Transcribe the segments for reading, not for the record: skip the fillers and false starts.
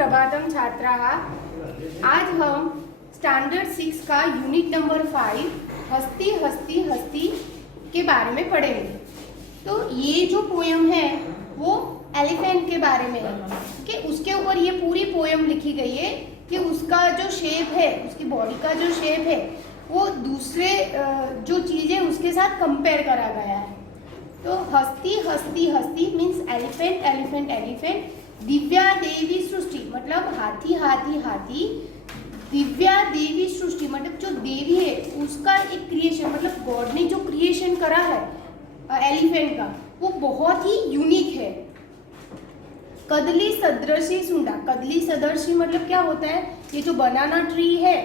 सुप्रभातम छात्राः। आज हम स्टैंडर्ड 6 का यूनिट नंबर 5 हस्ती हस्ती हस्ती के बारे में पढ़ेंगे। तो ये जो पोयम है वो एलिफेंट के बारे में है कि उसके ऊपर ये पूरी पोयम लिखी गई है कि उसका जो शेप है, उसकी बॉडी का जो शेप है वो दूसरे जो चीज़ें उसके साथ कंपेयर करा गया है। तो हस्ती हस्ती हस्ती मीन्स एलिफेंट एलिफेंट एलिफेंट। दिव्या देवी सृष्टि मतलब हाथी हाथी हाथी। दिव्या देवी सृष्टि मतलब जो देवी है उसका एक क्रिएशन, मतलब गॉड ने जो क्रिएशन करा है एलिफेंट का वो बहुत ही यूनिक है। कदली सदृशी सुंडा, कदली सदृशी मतलब क्या होता है, ये जो बनाना ट्री है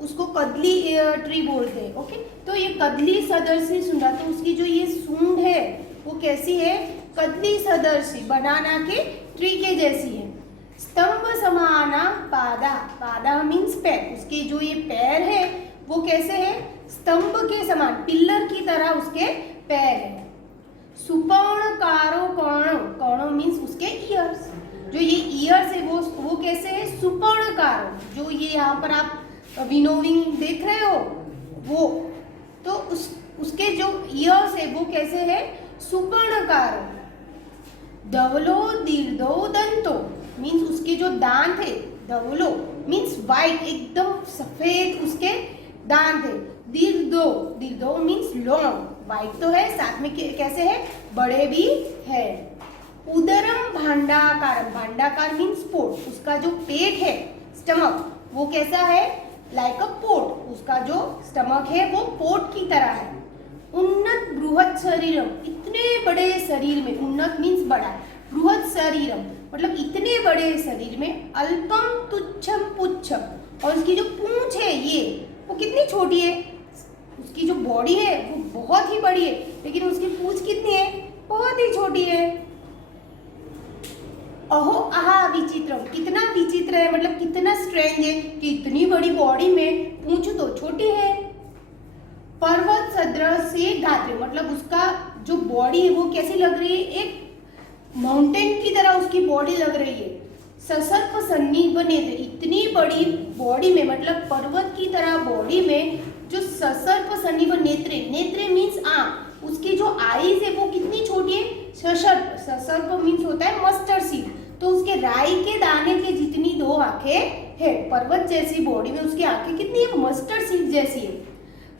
उसको कदली ट्री बोलते हैं। ओके, तो ये कदली सदृशी सुंडा, तो उसकी जो ये सूंड है वो कैसी है, कदली सदृशी, बनाना के ट्री के जैसी है। स्तंभ समाना पादा, पादा मीन्स पैर, उसके जो ये पैर है वो कैसे है, स्तंभ के समान, पिल्लर की तरह उसके पैर है। सुपर्णकारो कर्णो, कर्णो मीन्स उसके ईयर्स, जो ये ईयर्स है वो कैसे है, सुपर्णकारो, जो ये यहाँ पर आप विनोविंग देख रहे हो वो, तो उसके जो ईयर्स है वो कैसे है, सुपर्णकारो। धवलो दीर्घो दंतो मीन्स उसके जो दांत है, धवलो मीन्स वाइट, एकदम सफेद उसके दांत है। दीर्घो, दीर्घो मीन्स लॉन्ग, वाइट तो है साथ में कैसे है, बड़े भी है। उदरम भांडाकारम, भांडाकार मीन्स पोट, उसका जो पेट है स्टमक वो कैसा है, लाइक अ पोट, उसका जो स्टमक है वो पोट की तरह है। उन्नत बृहत शरीरम, इतने बड़े शरीर में, उन्नत मीन्स बड़ा, बृहत शरीरम मतलब इतने बड़े शरीर में, अल्पम तुच्छम पुच्छम, और उसकी जो पूंछ है ये वो कितनी छोटी है, उसकी जो बॉडी है वो बहुत ही बड़ी है लेकिन उसकी पूंछ कितनी है, बहुत ही छोटी है। अहो आहा विचित्रम, कितना विचित्र है, मतलब कितना स्ट्रेंज है कि इतनी बड़ी बॉडी में पूंछ तो छोटी है। पर्वत सदृश गात्र, मतलब उसका जो बॉडी है वो कैसी लग रही है, एक माउंटेन की तरह उसकी बॉडी लग रही है। ससर्प सन्निभ नेत्र, इतनी बड़ी बॉडी में, मतलब पर्वत की तरह बॉडी में जो ससर्प सन्निभ नेत्रे, नेत्रे मीन्स आंख, उसकी जो आईज है वो कितनी छोटी है, ससर्प, ससर्प मीन्स होता है मस्टर्ड सीड, तो उसके राई के दाने के जितनी दो आंखें है, पर्वत जैसी बॉडी में उसकी आंखें कितनी है, मस्टर्ड सीड जैसी है।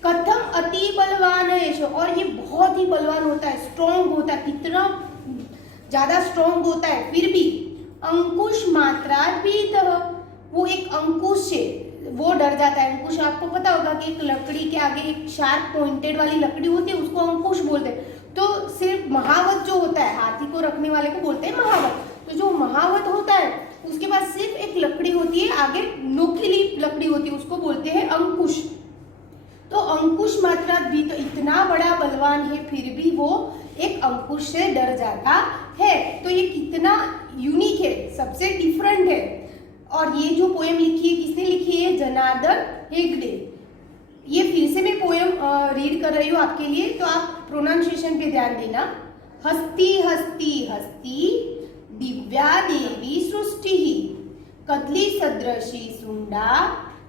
कथम अति बलवान है, और ये बहुत ही बलवान होता है, स्ट्रॉन्ग होता है, कितना ज्यादा स्ट्रॉन्ग होता है, फिर भी अंकुश मात्रा भी, वो एक अंकुश से वो डर जाता है। अंकुश आपको पता होगा कि एक लकड़ी के आगे एक शार्प पॉइंटेड वाली लकड़ी होती है, उसको अंकुश बोलते हैं। तो सिर्फ महावत जो होता है, हाथी को रखने वाले को बोलते हैं महावत, तो जो महावत होता है उसके पास सिर्फ एक लकड़ी होती है, आगे नोकीली लकड़ी होती है, उसको बोलते हैं अंकुश। तो अंकुश मात्रा भी, तो इतना बड़ा बलवान है फिर भी वो एक अंकुश से डर जाता है। तो ये कितना यूनिक है, सबसे डिफरेंट है। और ये जो पोएम लिखी है किसने लिखी है, जनार्दन हेगड़े। ये फिर से मैं पोएम रीड कर रही हूँ आपके लिए, तो आप प्रोनाउंसिएशन पे ध्यान देना। हस्ती हस्ती हस्ती दिव्या देवी सृष्टि, कदली सदृशी सुंडा,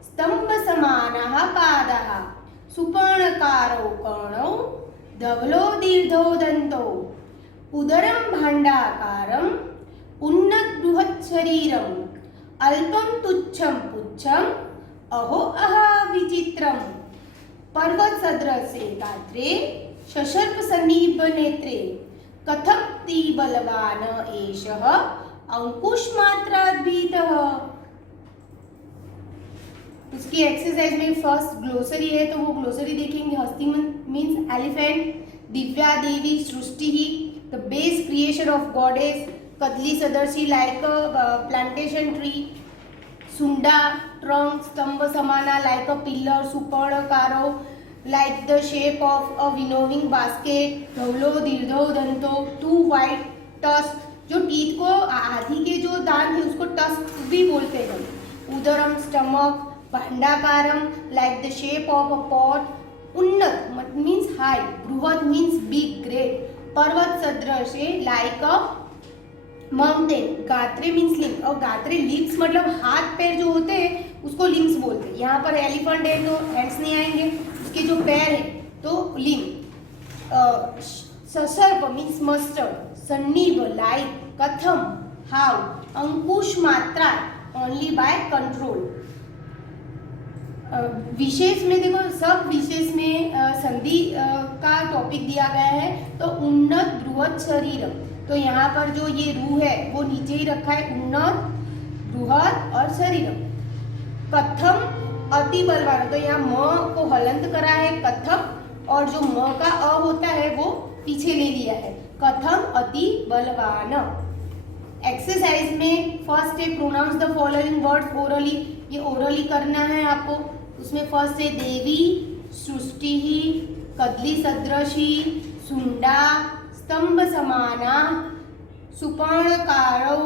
स्तंभ समानः पादः, सुपर्णकारो कर्णो, धवलो दीर्घो दंतो, उदरम भांडाकारम, उन्नत बृहत शरीरम, अल्पम तुच्छम पुच्छम, अहो अहा विचित्रम। पर्वत सदृशे गात्रे, ससर्प सन्निभ नेत्रे, कथम ति बलवान एषः, अंकुश मात्राद्भीतः। उसकी एक्सरसाइज में फर्स्ट ग्लोसरी है, तो वो ग्लोसरी देखेंगे। हस्ती मीन्स एलिफेंट, दिव्या देवी सृष्टि, the base creation of goddess, कदली सदृशी लाइक अ प्लांटेशन ट्री, सुंडा ट्रंक, स्तंभ समाना लाइक अ पिलर, सुपर्णकारो like the shape of a winnowing basket, धवलो दीर्घो दंतो, टू वाइट टस्क, जो टीथ को, हाथी के जो दांत है उसको टस्क भी बोलते हैं। उदरम स्टमक, भांडाकारम like the shape of a pot, उन्नत मीन्स हाई, बृहत मीन्स बिग ग्रेट, पर्वत सदृश लाइक अ माउंटेन, गात्रे मीन्स लिम्ब, और गात्रे लिम्स मतलब हाथ पैर जो होते हैं उसको लिम्स बोलते हैं। यहाँ पर एलिफेंट है तो हैंड्स नहीं आएंगे, उसके जो पैर है तो लिम्ब। ससर्प मीन्स मस्टर्ड, सन्निभ लाइक, कथम हाउ, अंकुश मात्रा ओनली बाय कंट्रोल। विशेष में देखो, सब विशेष में संधि का टॉपिक दिया गया है। तो उन्नत बृहत शरीर, तो यहाँ पर जो ये रू है वो नीचे ही रखा है, उन्नत बृहत और शरीर। कथम अति बलवान, तो यहाँ म को हलंत करा है कथम, और जो म का अ होता है वो पीछे ले लिया है, कथम अति बलवान। एक्सरसाइज में फर्स्ट है pronounce the following words orally, ये ओरली करना है आपको। उसमें फर्स्ट है देवी, सृष्टि, कदली सदृशी, सुंडा, स्तंभ समाना, सुपर्णकारौ,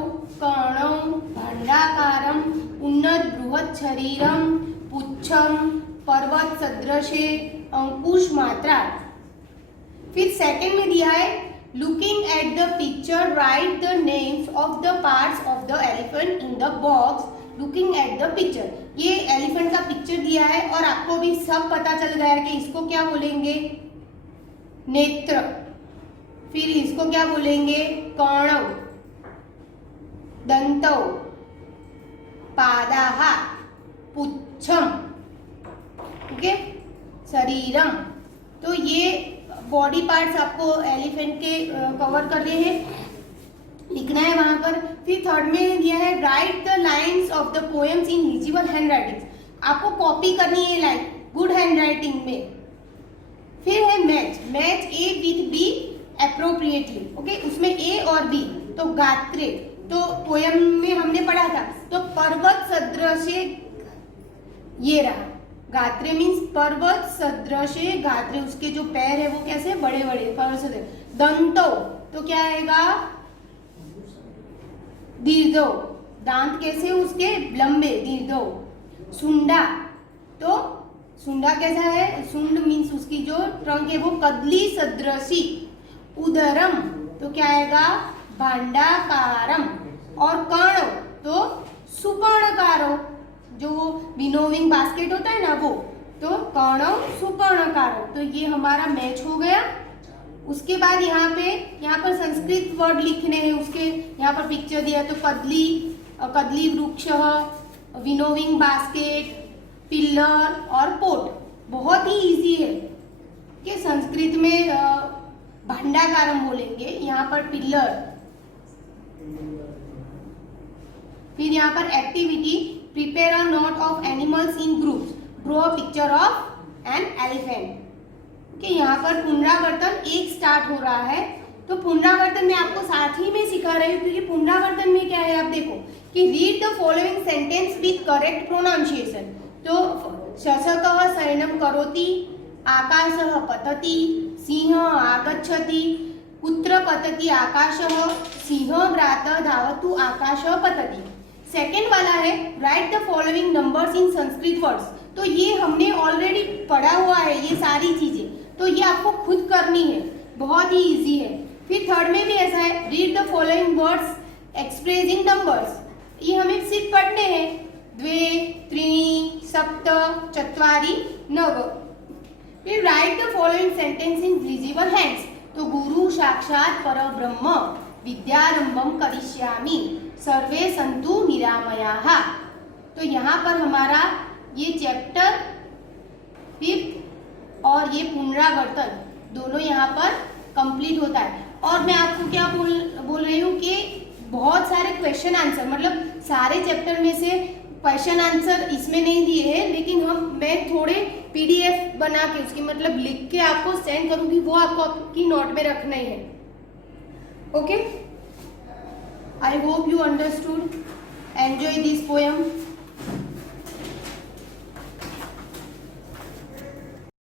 कर्णौ, भांडाकारम, उन्नत बृहत शरीरम, पुच्छम, पर्वत सदृशे, अंकुश मात्रा। फिर सेकंड में दिया है looking at the picture right the names of the parts of the elephant in the box. Looking at the picture, ये एलिफेंट का पिक्चर दिया है और आपको भी सब पता चल गया है कि इसको क्या बोलेंगे, नेत्र। फिर इसको क्या बोलेंगे, कर्णौ, दंतौ, पादाः, पुच्छम, ओके, शरीरम। तो ये बॉडी पार्ट्स आपको एलिफेंट के कवर कर रहे हैं, लिखना है वहां पर। फिर थर्ड में दिया है write the lines of the poems in legible handwriting, आपको कॉपी करनी है लाइन गुड हैंडराइटिंग में। फिर है match, match A with B appropriately, okay, उसमें ए और बी। तो गात्रे, तो पोएम में हमने पढ़ा था, तो पर्वत सदृशे, ये रहा गात्रे मीन्स पर्वत सदृशे, गात्रे उसके जो पैर है वो कैसे बड़े बड़े, पर्वत सदृश। दंतो, तो क्या आएगा, दीर्घो, दांत कैसे उसके लंबे, दीर्घो। सुंडा, तो सुंडा कैसा है, सुंड मीन्स उसकी जो ट्रंक है वो कदली सदृशी। उदरम, तो क्या आएगा, भांडाकारम। और कर्ण, तो सुपर्णकारो, जो विनोविंग बास्केट होता है ना वो, तो कर्ण सुपर्णकारो। तो ये हमारा मैच हो गया। उसके बाद यहाँ पर संस्कृत वर्ड लिखने हैं, उसके यहाँ पर पिक्चर दिया, तो कदली वृक्ष, विनोविंग बास्केट, पिल्लर और पोट, बहुत ही इजी है कि संस्कृत में भांडाकारम बोलेंगे, यहाँ पर पिल्लर। फिर यहाँ पर activity, prepare a note of animals in groups, draw a picture of an elephant. कि यहाँ पर पुनरावर्तन एक स्टार्ट हो रहा है, तो पुनरावर्तन में आपको साथ ही में सिखा रही हूँ, क्योंकि पुनरावर्तन में क्या है आप देखो कि read the following sentence with correct pronunciation. तो शशकः शयनं करोति, आकाशः पतति, सिंहः आगच्छति, कुत्र पतति आकाशः, सिंहभ्रातः धावतु आकाशः पतति। सेकेंड वाला है write the following numbers in Sanskrit words. तो ये हमने ऑलरेडी पढ़ा हुआ है ये सारी चीजें, तो ये आपको खुद करनी है, बहुत ही इजी है। फिर थर्ड में भी ऐसा है read the following words expressing numbers, ये हमें सिर्फ पढ़ने हैं, द्वे, त्रीणि, सप्त, चत्वारि, नव। फिर write the following sentence in legible hands. तो गुरु साक्षात् परब्रह्म, विद्यारंभम करिष्यामि, सर्वे सन्तु निरामयाः। तो यहाँ पर हमारा ये चैप्टर 5th और ये पुनरावर्तन दोनों यहाँ पर कंप्लीट होता है। और मैं आपको क्या बोल रही हूँ कि बहुत सारे क्वेश्चन आंसर, मतलब सारे चैप्टर में से क्वेश्चन आंसर इसमें नहीं दिए हैं, लेकिन मैं थोड़े PDF बना के उसकी मतलब लिख के आपको सेंड करूँगी, वो आपको आपकी नोट में रखना ही है। Okay, I hope you understood. Enjoy this poem.